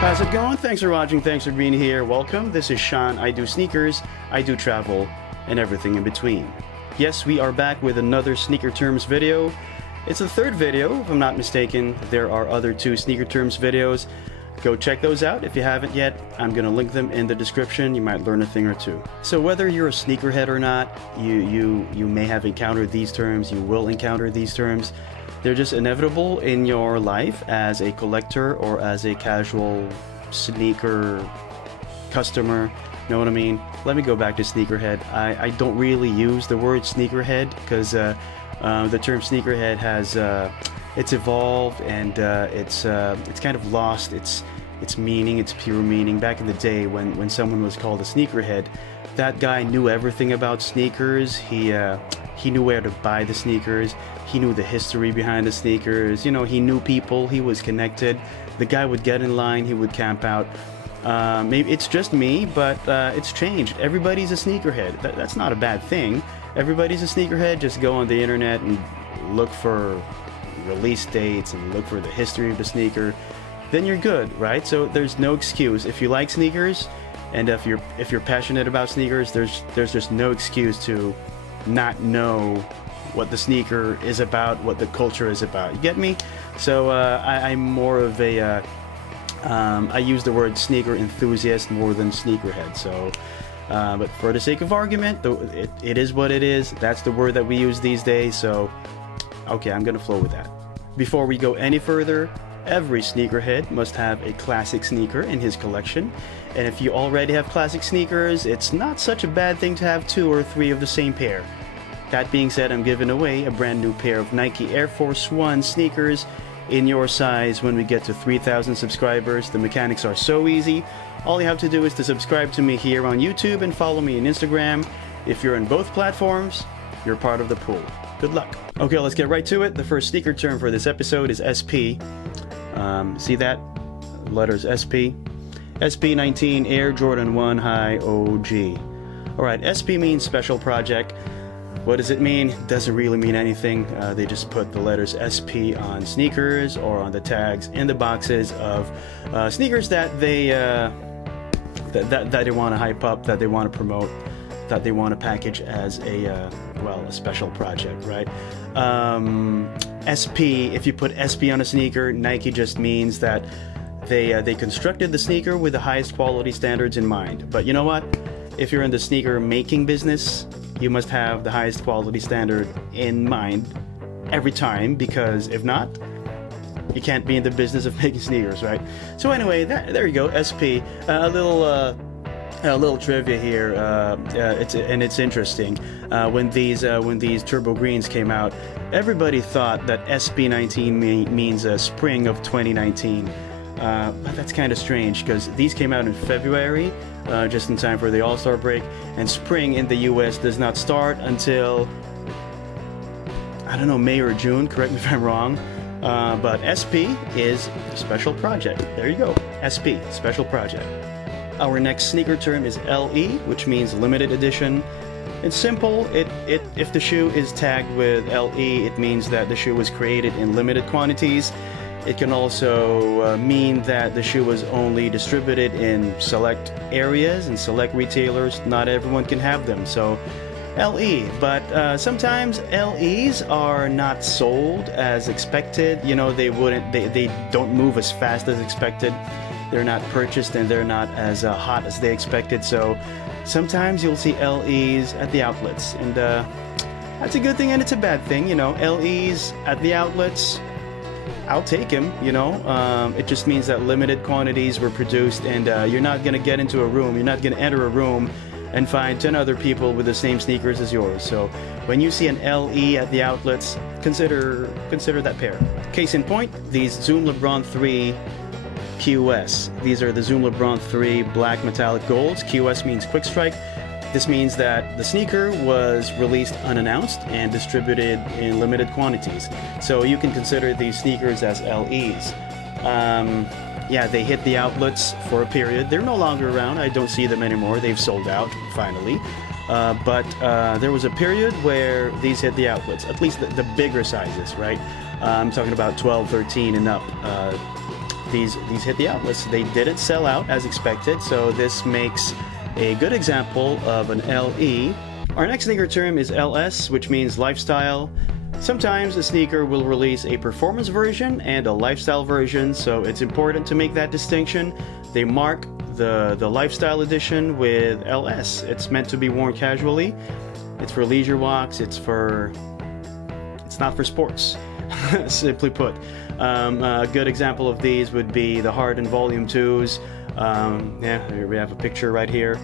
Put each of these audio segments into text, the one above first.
How's it going? Thanks for watching, thanks for being here. Welcome, this is Sean. I do sneakers, I do travel, and everything in between. Yes, we are back with another sneaker terms video. It's the third video, if I'm not mistaken. There are other two sneaker terms videos. Go check those out if you haven't yet. I'm gonna link them in the description. You might learn a thing or two. So whether you're a sneakerhead or not, you may have encountered these terms, you will encounter these terms. They're just inevitable in your life as a collector or as a casual sneaker customer. Know what I mean? Let me go back to sneakerhead. I don't really use the word sneakerhead because the term sneakerhead has it's evolved and it's kind of lost its meaning, its pure meaning. Back in the day when someone was called a sneakerhead, that guy knew everything about sneakers. He knew where to buy the sneakers. He knew the history behind the sneakers. You know, he knew people. He was connected. The guy would get in line. He would camp out. Maybe it's just me, but it's changed. Everybody's a sneakerhead. That's not a bad thing. Everybody's a sneakerhead. Just go on the internet and look for release dates and look for the history of the sneaker. Then you're good, right? So there's no excuse. If you like sneakers, and if you're passionate about sneakers, there's just no excuse to not know what the sneaker is about, what the culture is about. You get me? So I'm more of a I use the word sneaker enthusiast more than sneakerhead. So but for the sake of argument, it is what it is. That's the word that we use these days. So okay, I'm gonna flow with that. Before we go any further, every sneakerhead must have a classic sneaker in his collection. And if you already have classic sneakers, it's not such a bad thing to have 2 or 3 of the same pair. That being said, I'm giving away a brand new pair of Nike Air Force One sneakers in your size when we get to 3,000 subscribers. The mechanics are so easy. All you have to do is to subscribe to me here on YouTube and follow me on Instagram. If you're on both platforms, you're part of the pool. Good luck. Okay, let's get right to it. The first sneaker term for this episode is SP. See that? Letters SP. SP19 Air Jordan 1 High OG. Alright, SP means special project. What does it mean? Doesn't really mean anything. They just put the letters SP on sneakers or on the tags in the boxes of sneakers that they that they want to hype up, that they want to promote, that they want to package as a special project, right? SP. If you put SP on a sneaker, Nike just means that they constructed the sneaker with the highest quality standards in mind. But you know what? If you're in the sneaker making business, you must have the highest quality standard in mind every time, because if not, you can't be in the business of making sneakers, right? So anyway, there you go, SP. A little trivia here. It's interesting. When these Turbo Greens came out, everybody thought that SP19 means spring of 2019. But that's kind of strange because these came out in February, just in time for the All-Star break, and spring in the US does not start until, I don't know, May or June, correct me if I'm wrong. But SP is special project. There you go, SP, special project. Our next sneaker term is LE, which means limited edition. It's simple. If the shoe is tagged with LE, it means that the shoe was created in limited quantities. It can also mean that the shoe was only distributed in select areas and select retailers. Not everyone can have them, so LE. But sometimes LEs are not sold as expected. You know, they don't move as fast as expected. They're not purchased and they're not as hot as they expected. So sometimes you'll see LEs at the outlets, and that's a good thing and it's a bad thing. You know, LEs at the outlets, I'll take him, you know. It just means that limited quantities were produced, and you're not going to get into a room, you're not going to enter a room and find 10 other people with the same sneakers as yours. So when you see an LE at the outlets, consider that pair. Case in point, these Zoom LeBron 3 QS. These are the Zoom LeBron 3 black metallic golds. QS means quick strike. This means that the sneaker was released unannounced and distributed in limited quantities. So you can consider these sneakers as LEs. Yeah, they hit the outlets for a period. They're no longer around. I don't see them anymore. They've sold out, finally. But there was a period where these hit the outlets, at least the bigger sizes, right? I'm talking about 12, 13 and up. these hit the outlets. They didn't sell out as expected, so this makes a good example of an LE. Our next sneaker term is LS, which means lifestyle. Sometimes a sneaker will release a performance version and a lifestyle version, so it's important to make that distinction. They mark the lifestyle edition with LS. It's meant to be worn casually. It's for leisure walks. It's not for sports, simply put. A good example of these would be the Harden Volume 2s. Yeah, here we have a picture right here.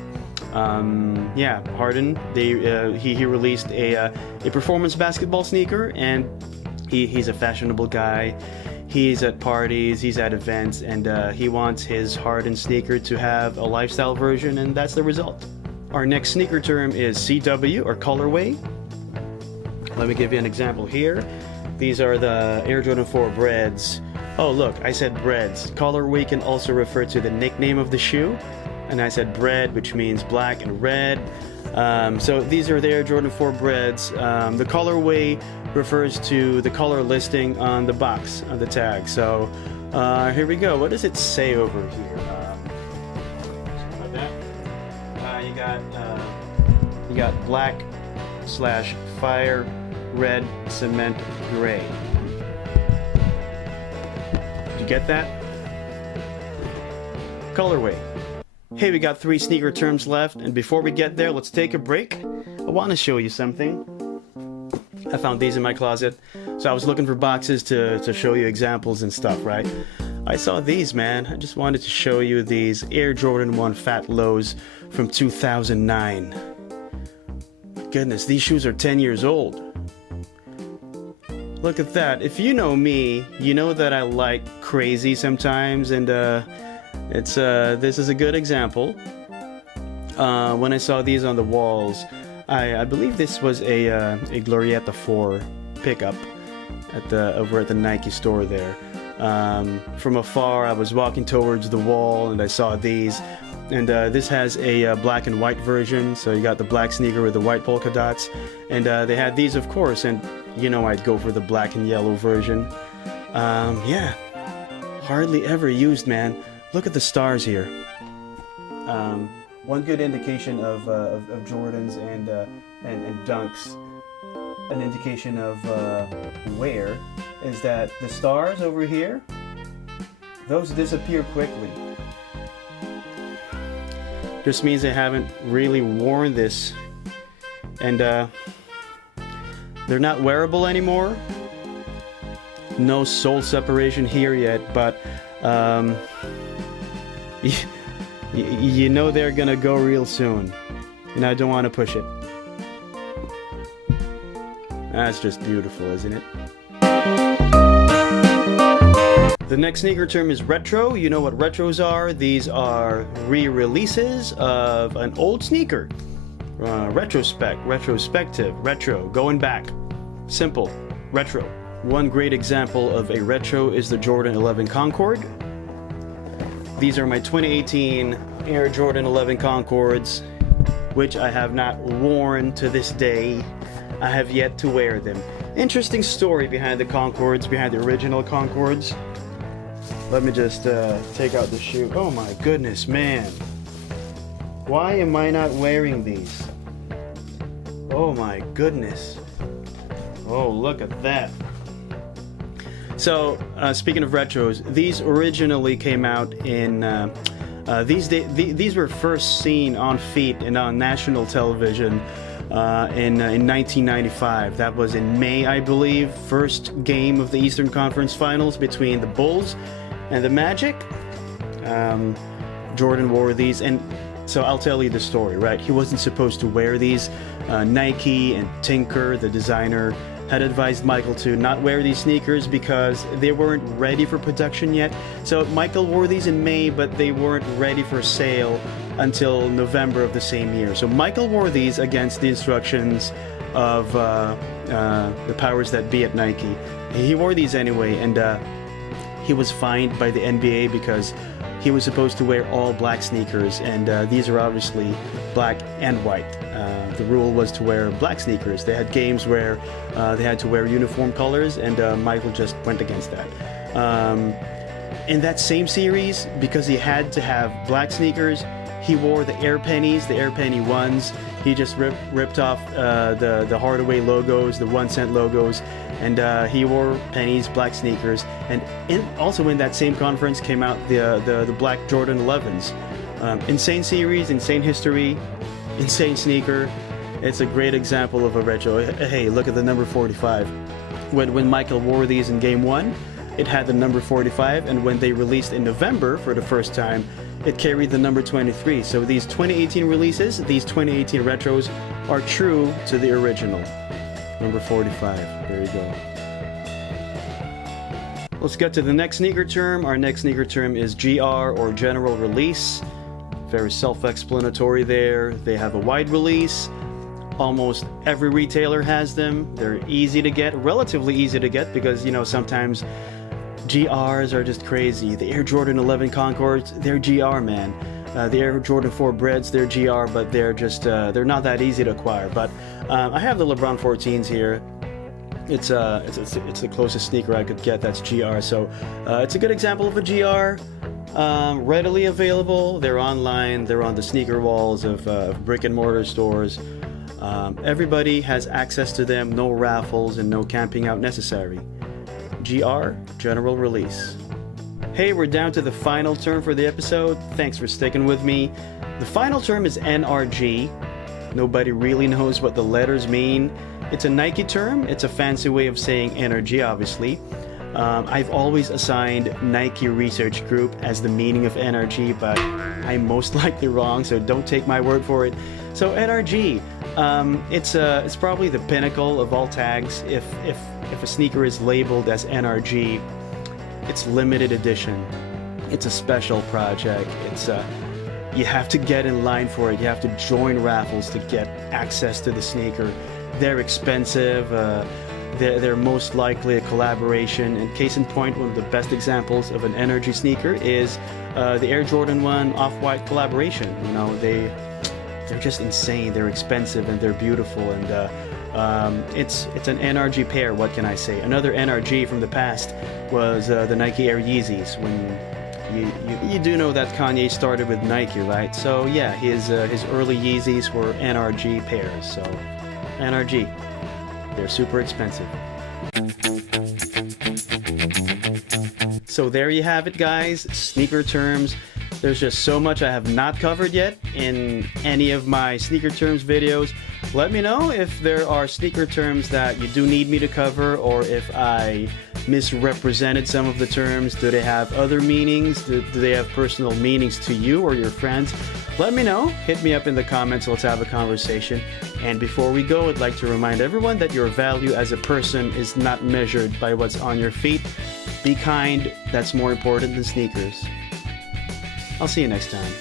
Yeah, Harden, he released a performance basketball sneaker, and he's a fashionable guy. He's at parties, he's at events, and he wants his Harden sneaker to have a lifestyle version, and that's the result. Our next sneaker term is CW, or Colorway. Let me give you an example here. These are the Air Jordan 4 Breads. Oh look, I said breads. Colorway can also refer to the nickname of the shoe. And I said bread, which means black and red. So these are the Air Jordan 4 Breads. The colorway refers to the color listing on the box, on the tag. So here we go. What does it say over here? About that. You got black/fire red cement gray. Did you get that? Colorway. Hey, we got 3 sneaker terms left, and before we get there, let's take a break. I want to show you something. I found these in my closet, so I was looking for boxes to show you examples and stuff, right? I saw these, man. I just wanted to show you these Air Jordan 1 Fat Lows from 2009. Goodness, these shoes are 10 years old. Look at that. If you know me, you know that I like crazy sometimes, and this is a good example. When I saw these on the walls, I believe this was a Glorietta 4 pickup over at the Nike store there. From afar, I was walking towards the wall and I saw these, and this has a black and white version. So you got the black sneaker with the white polka dots, and they had these, of course, and you know I'd go for the black and yellow version. Yeah, hardly ever used, man. Look at the stars here. One good indication of Jordans and Dunks, an indication of wear, is that the stars over here, those disappear quickly. Just means I haven't really worn this, and they're not wearable anymore. No sole separation here yet, but you know they're gonna go real soon, and I don't want to push it. That's just beautiful, isn't it? The next sneaker term is retro. You know what retros are. These are re-releases of an old sneaker. Retrospective, retro, going back. Simple, retro. One great example of a retro is the Jordan 11 Concord. These are my 2018 Air Jordan 11 Concords, which I have not worn to this day. I have yet to wear them. Interesting story behind the Concords, behind the original Concords. Let me just take out the shoe. Oh my goodness, man. Why am I not wearing these? Oh my goodness. Oh, look at that. So, speaking of retros, these originally came out in, these were first seen on feet and on national television in 1995. That was in May, I believe. First game of the Eastern Conference Finals between the Bulls and the Magic. Jordan wore these, and so I'll tell you the story, right? He wasn't supposed to wear these. Nike and Tinker, the designer, had advised Michael to not wear these sneakers because they weren't ready for production yet. So Michael wore these in May, but they weren't ready for sale until November of the same year. So Michael wore these against the instructions of the powers that be at Nike. He wore these anyway, and he was fined by the NBA because he was supposed to wear all black sneakers, and these are obviously black and white. The rule was to wear black sneakers. They had games where they had to wear uniform colors, and Michael just went against that. In that same series, because he had to have black sneakers, he wore the Air Pennies, the Air Penny 1s. He just ripped off the Hardaway logos, the 1 cent logos, and he wore pennies, black sneakers. And also in that same conference came out the black Jordan 11s. Insane series, insane history, insane sneaker. It's a great example of a retro. Hey, look at the number 45. When Michael wore these in Game 1, it had the number 45, and when they released in November for the first time, it carried the number 23. So these 2018 releases, these 2018 retros, are true to the original. Number 45. There you go. Let's get to the next sneaker term. Our next sneaker term is GR, or General Release. Very self-explanatory there. They have a wide release. Almost every retailer has them. They're easy to get, relatively easy to get, because, you know, sometimes GRs are just crazy. The Air Jordan 11 Concords, they're GR, man. The Air Jordan 4 Breads, they're GR, but they're just, they're not that easy to acquire. But I have the LeBron 14s here. It's the closest sneaker I could get that's GR. So it's a good example of a GR. Readily available. They're online. They're on the sneaker walls of brick and mortar stores. Everybody has access to them. No raffles and no camping out necessary. GR, General Release. Hey, we're down to the final term for the episode. Thanks for sticking with me. The final term is NRG. Nobody really knows what the letters mean. It's a Nike term. It's a fancy way of saying energy, obviously. I've always assigned Nike Research Group as the meaning of NRG, but I'm most likely wrong, so don't take my word for it. So NRG, it's probably the pinnacle of all tags. If a sneaker is labeled as NRG, it's limited edition. It's a special project. It's you have to get in line for it. You have to join raffles to get access to the sneaker. They're expensive. They're most likely a collaboration. And case in point, one of the best examples of an NRG sneaker is the Air Jordan 1 Off-White collaboration. You know, they're just insane. They're expensive and they're beautiful, and it's an NRG pair. What can I say? Another NRG from the past was the Nike Air Yeezys. When you do know that Kanye started with Nike, right? So yeah, his early Yeezys were NRG pairs. So NRG, they're super expensive. So there you have it, guys. Sneaker terms. There's just so much I have not covered yet in any of my sneaker terms videos. Let me know if there are sneaker terms that you do need me to cover, or if I misrepresented some of the terms. Do they have other meanings? Do they have personal meanings to you or your friends? Let me know. Hit me up in the comments. Let's have a conversation. And before we go, I'd like to remind everyone that your value as a person is not measured by what's on your feet. Be kind. That's more important than sneakers. I'll see you next time.